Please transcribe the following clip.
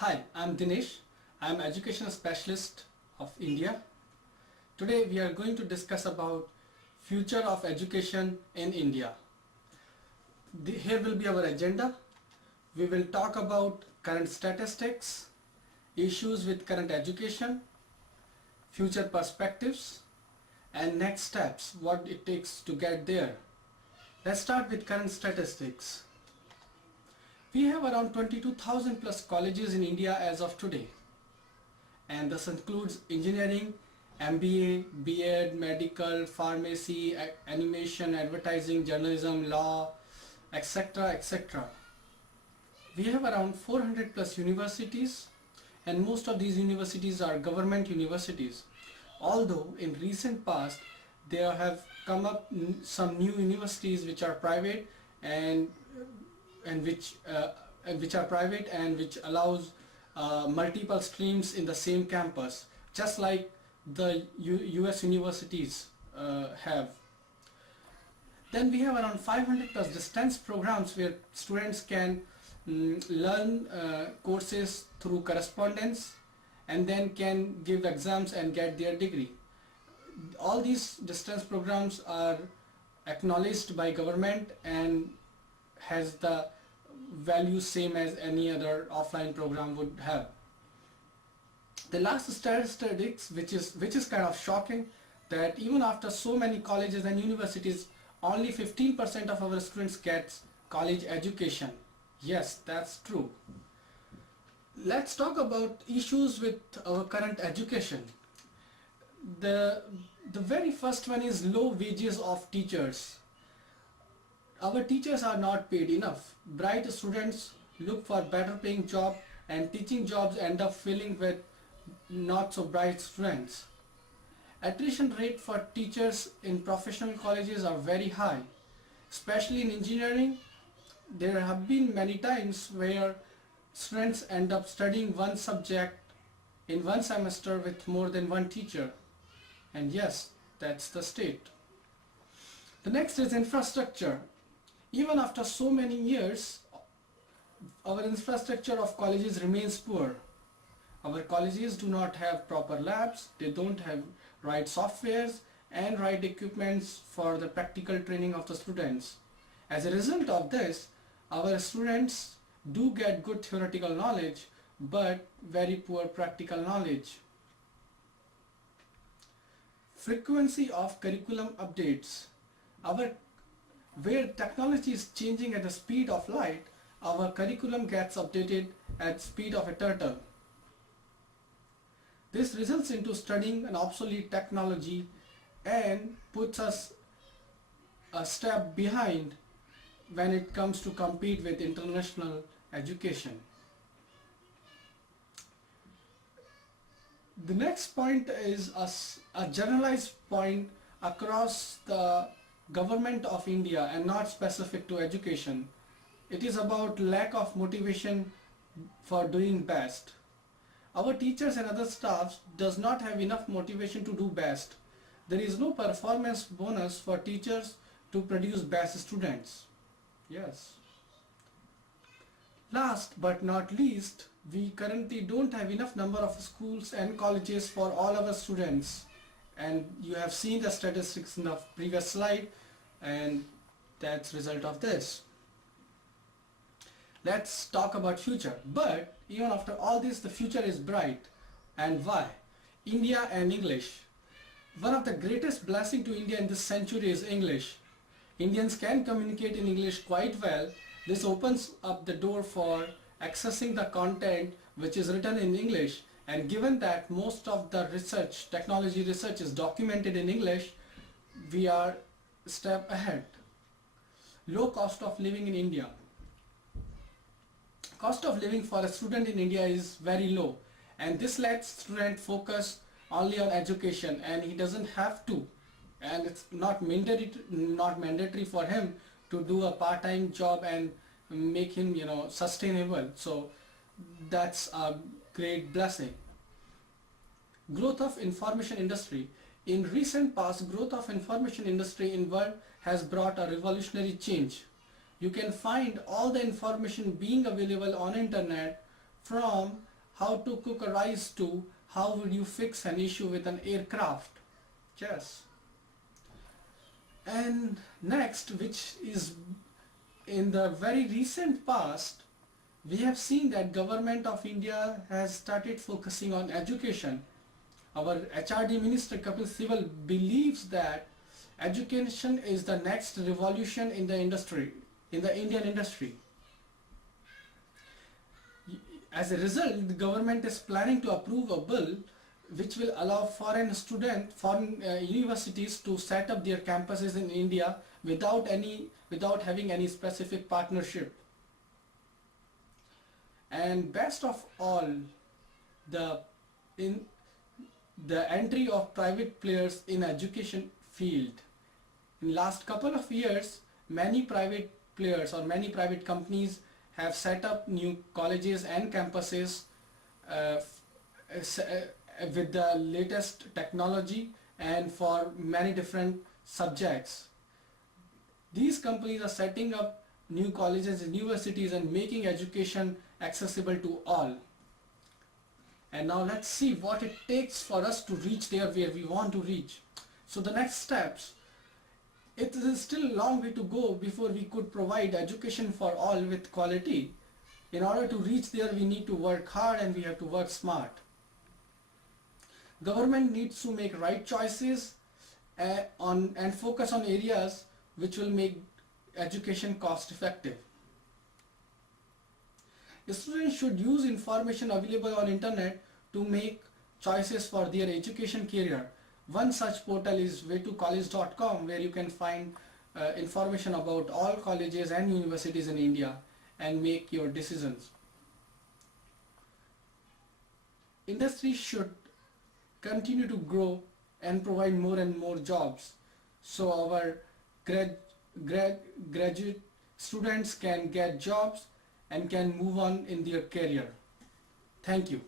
Hi, I'm Dinesh. I'm Educational Specialist of India. Today we are going to discuss about future of education in India. Here will be our agenda. We will talk about current statistics, issues with current education, future perspectives, and next steps, what it takes to get there. Let's start with current statistics. We have around 22,000 plus colleges in India as of today, and this includes engineering, MBA, B.Ed, medical, pharmacy, animation, advertising, journalism, law, etc. etc. We have around 400 plus universities, and most of these universities are government universities. Although in recent past there have come up some new universities which are private and which are private and which allows multiple streams in the same campus, just like the US universities have. Then we have around 500 plus distance programs where students can learn courses through correspondence and then can give exams and get their degree. All these distance programs are acknowledged by government and has the value same as any other offline program would have. The last statistics, which is kind of shocking, that even after so many colleges and universities, only 15% of our students gets college education. Yes, that's true. Let's talk about issues with our current education. The very first one is low wages of teachers. Our teachers are not paid enough. Bright students look for better paying job, and teaching jobs end up filling with not so bright students. Attrition rate for teachers in professional colleges are very high. Especially in engineering, there have been many times where students end up studying one subject in one semester with more than one teacher. And yes, that's the state. The next is infrastructure. Even after so many years, our infrastructure of colleges remains poor. Our colleges do not have proper labs, they don't have right softwares and right equipments for the practical training of the students. As a result of this, our students do get good theoretical knowledge but very poor practical knowledge. Frequency of curriculum updates. Where technology is changing at the speed of light, our curriculum gets updated at speed of a turtle. This results into studying an obsolete technology and puts us a step behind when it comes to compete with international education. The next point is a generalized point across the government of India and not specific to education. It is about lack of motivation for doing best. Our teachers and other staffs does not have enough motivation to do best. There is no performance bonus for teachers to produce best students. Yes. Last but not least, we currently don't have enough number of schools and colleges for all our students. And you have seen the statistics in the previous slide, and that's result of this. Let's talk about future. But even after all this, the future is bright. And why? India and English. One of the greatest blessing to India in this century is English. Indians can communicate in English quite well. This opens up the door for accessing the content which is written in English, and given that most of the research, technology research, is documented in English, we are a step ahead. Low cost of living in India. Cost of living for a student in India is very low, and this lets student focus only on education, and he doesn't have to, and it's not mandatory for him to do a part-time job and make him sustainable. So that's a great blessing. Growth of information industry. In recent past, growth of information industry in world has brought a revolutionary change. You can find all the information being available on internet from how to cook a rice to how would you fix an issue with an aircraft. Yes. And next, which is in the very recent past, we have seen that Government of India has started focusing on education. Our HRD Minister Kapil Sibal believes that education is the next revolution in the industry, in the Indian industry. As a result, the government is planning to approve a bill which will allow foreign universities to set up their campuses in India without having any specific partnership. And best of all, the entry of private players in education field. In last couple of years, many private players or many private companies have set up new colleges and campuses with the latest technology and for many different subjects. These companies are setting up new colleges and universities and making education accessible to all. And now let's see what it takes for us to reach there where we want to reach. So the next steps, it is still a long way to go before we could provide education for all with quality. In order to reach there, we need to work hard and we have to work smart. Government needs to make right choices and focus on areas which will make education cost effective. Students should use information available on internet to make choices for their education career. One such portal is way2college.com, where you can find information about all colleges and universities in India and make your decisions. Industry should continue to grow and provide more and more jobs, so our graduate students can get jobs and can move on in their career. Thank you.